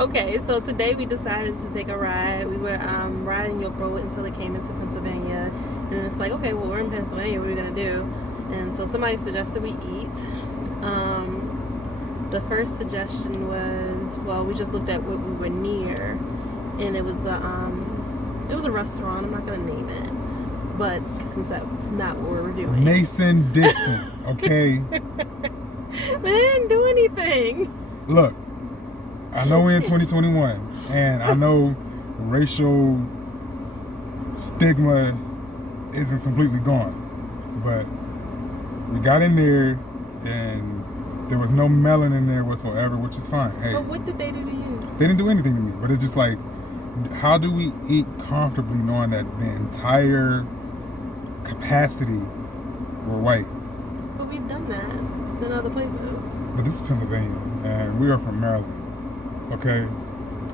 Okay, so today we decided to take a ride. We were riding York Road until it came into Pennsylvania, and it's like, okay, well, we're in Pennsylvania. What are we gonna do? And so somebody suggested we eat. The first suggestion was, well, we just looked at what we were near, and it was a restaurant. I'm not gonna name it, but since that's not what we were doing, Mason Dixon, okay? but they didn't do anything. Look, I know we're in 2021, and I know racial stigma isn't completely gone, but we got in there, and there was no melon in there whatsoever, which is fine. Hey, But what did they do to you? they didn't do anything to me, but it's just like, how do we eat comfortably knowing that the entire capacity were white? But we've done that in other places. But this is Pennsylvania, and we are from Maryland. Okay.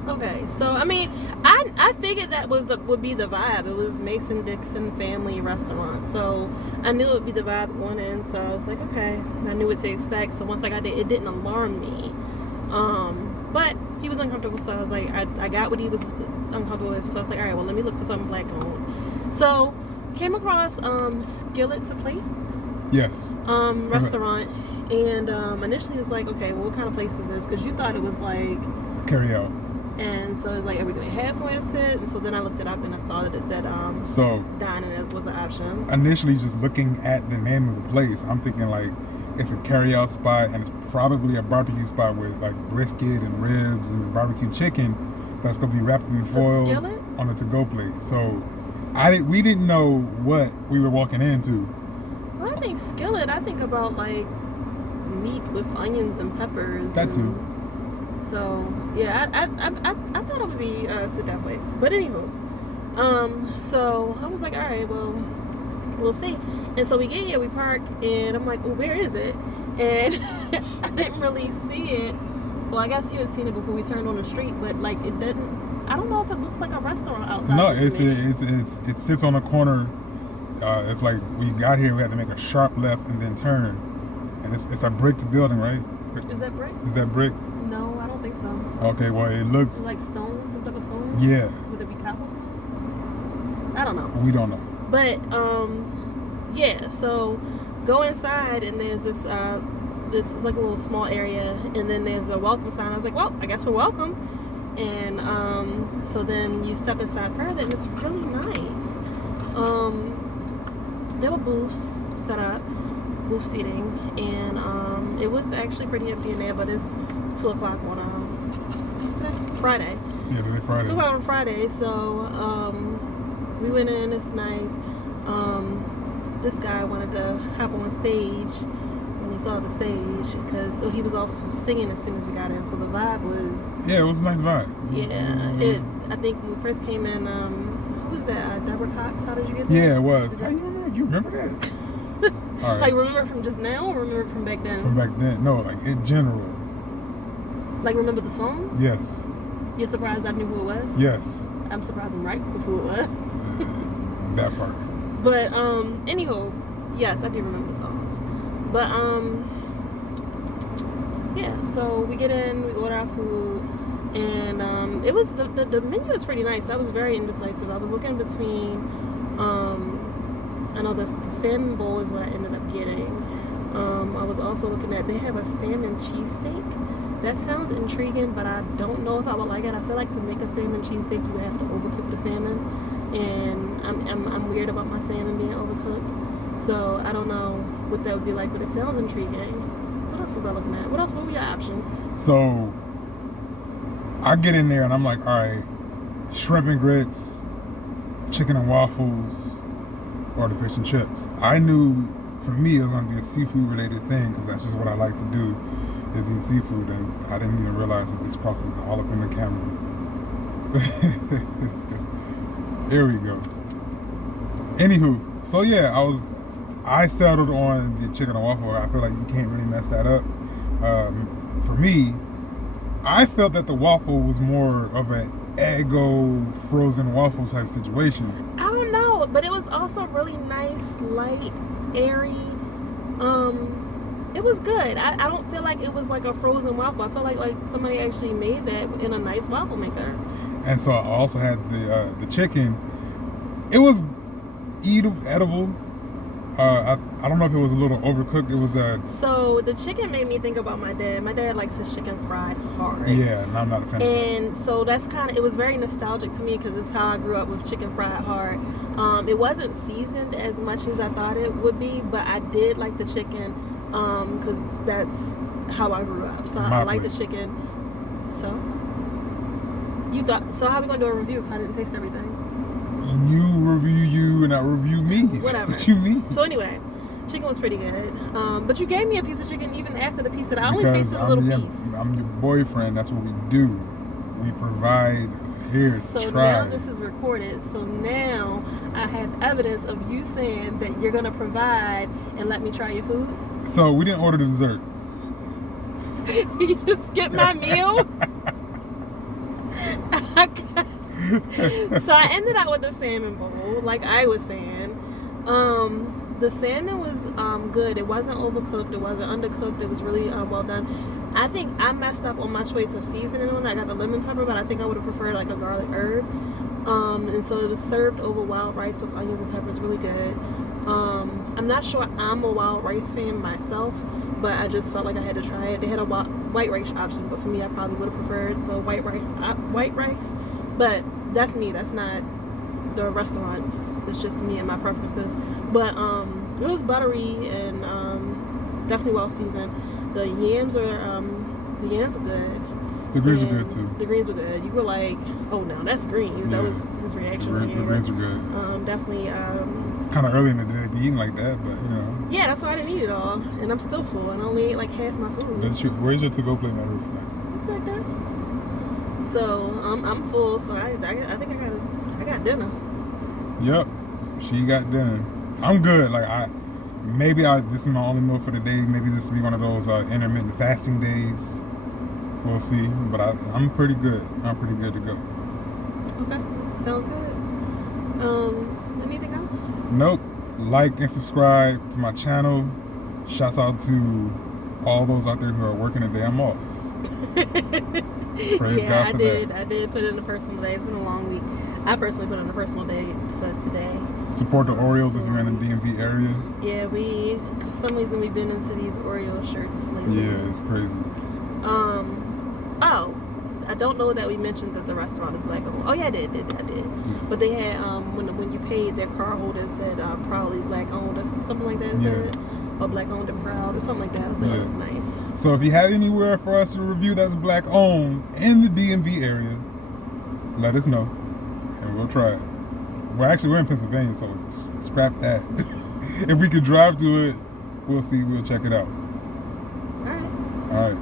Okay, so I mean, I figured that would be the vibe. It was Mason Dixon Family Restaurant, so I knew it would be the vibe going in. So I was like, okay, I knew what to expect. So once I got there, it didn't alarm me. But he was uncomfortable, so I was like, I got what he was uncomfortable with. So I was like, all right, well, let me look for something black owned. So came across Skillet2Plate. Yes. Restaurant, and initially it was like, okay, well, what kind of place is this? Because you thought it was like Carry out. and so it's like, are we gonna have somewhere to sit? And so then I looked it up and I saw that it said So dining was an option. initially, just looking at the name of the place, I'm thinking like it's a carry-out spot, and it's probably a barbecue spot with like brisket and ribs and barbecue chicken that's gonna be wrapped in foil Skillet? on a to-go plate. So we didn't know what we were walking into. When I think skillet, I think about like meat with onions and peppers. That too. So yeah, I thought it would be a sit-down place, but anywho, so I was like, all right, well, we'll see. And so we get here, we park, and I'm like, well, where is it? And I didn't really see it. Well, I guess you had seen it before we turned on the street, but like it didn't. I don't know if it looks like a restaurant outside. No, it sits on a corner. It's like we got here, we had to make a sharp left and then turn, and it's a bricked building, right? Is that brick? Is that brick? No, I don't think so. Okay, well it looks It's like stone, some type of stone. Yeah. Would it be cobblestone? I don't know. We don't know. But yeah. So go inside, and there's this this is like a little small area, and then there's a welcome sign. I was like, well, I guess we're welcome. And so then you step inside further, and it's really nice. There were booths set up, booth seating, and it was actually pretty empty in there. But it's 2 o'clock on what's today? Friday. Yeah, today Friday. 2 o'clock on Friday. So we went in. It's nice. This guy wanted to hop on stage when he saw the stage because he was also singing as soon as we got in. So the vibe was. Yeah, it was a nice vibe. I think when we first came in, who was that? Deborah Cox. How did you get there? Yeah, it was. How you remember that? All right. Like remember from just now, or remember from back then? From back then, no, like in general. Like remember the song? Yes. You're surprised I knew who it was? Yes. I'm surprised I'm right with who it was. That part. But anywho, yes, I do remember the song. But yeah, so we get in, we order our food, and it was the menu is pretty nice. I was very indecisive. I was looking between I know the salmon bowl is what I ended up getting. I was also looking at, they have a salmon cheesesteak. That sounds intriguing, but I don't know if I would like it. I feel like to make a salmon cheesesteak, you would have to overcook the salmon, and I'm weird about my salmon being overcooked. So I don't know what that would be like, but it sounds intriguing. What else was I looking at? What were your options? So I get in there and I'm like, all right, shrimp and grits, chicken and waffles, or the fish and chips. I knew for me it was going to be a seafood related thing because that's just what I like to do, is eat seafood, and I didn't even realize that this crosses all up in the camera. Here we go. Anywho, so yeah, I settled on the chicken and waffle. I feel like you can't really mess that up. For me, I felt that the waffle was more of an Eggo frozen waffle type situation. I don't know, but it was also really nice, light, airy. It was good. I don't feel like it was like a frozen waffle. I feel like somebody actually made that in a nice waffle maker. And so I also had the chicken. It was edible. I don't know if it was a little overcooked. It was So the chicken made me think about my dad. My dad likes his chicken fried hard. Yeah, and I'm not a fan of that. And so that's it was very nostalgic to me because it's how I grew up with chicken fried hard. It wasn't seasoned as much as I thought it would be, but I did like the chicken because that's how I grew up. So I like the chicken. So how are we gonna do a review if I didn't taste everything? You review you and I review me. Whatever. What you mean? So anyway, chicken was pretty good. But you gave me a piece of chicken even after the piece that I only tasted a little piece. I'm your boyfriend. That's what we do. We provide here to So try. now this is recorded. So now I have evidence of you saying that you're gonna provide and let me try your food. So we didn't order the dessert. You just skipped my meal. So I ended up with the salmon bowl, like I was saying. The salmon was good. It wasn't overcooked. It wasn't undercooked. It was really well done. I think I messed up on my choice of seasoning on it. I got the lemon pepper, but I think I would have preferred like a garlic herb. And so it was served over wild rice with onions and peppers. Really good. I'm not sure I'm a wild rice fan myself, but I just felt like I had to try it. They had a white rice option, but for me, I probably would have preferred the white rice. But that's me. That's not the restaurants. It's just me and my preferences. But it was buttery and definitely well seasoned. The yams were good. The greens are good too. The greens were good. You were like, "Oh no, that's greens." Yeah. That was his reaction. The greens are good. Definitely. Kind of early in the day to be eating like that, but you know. Yeah, that's why I didn't eat it all, and I'm still full, and I only ate like half my food. Where's your to-go plate, matter of fact? It's right there. So I'm full. So I think I got dinner. Yep, she got dinner. I'm good. Like this is my only meal for the day. Maybe this will be one of those intermittent fasting days. We'll see. But I'm pretty good. I'm pretty good to go. Okay, sounds good. Anything else? Nope. Like and subscribe to my channel. Shouts out to all those out there who are working the day I'm off. Praise God for that. I did put in a personal day. It's been a long week. I personally put in a personal day for today. Support the Orioles if you're in the DMV area. Yeah, for some reason we've been into these Oreo shirts lately. Yeah, it's crazy. I don't know that we mentioned that the restaurant is black owned. Oh yeah, I did. Yeah. But they had when you paid, their card holder said proudly black owned or something like that. Said, or black owned and proud or something like that. So it was nice. So if you have anywhere for us to review that's black owned in the DMV area, let us know and we'll try it. Well, actually we're in Pennsylvania, so scrap that. If we could drive to it, we'll see. We'll check it out. All right. All right.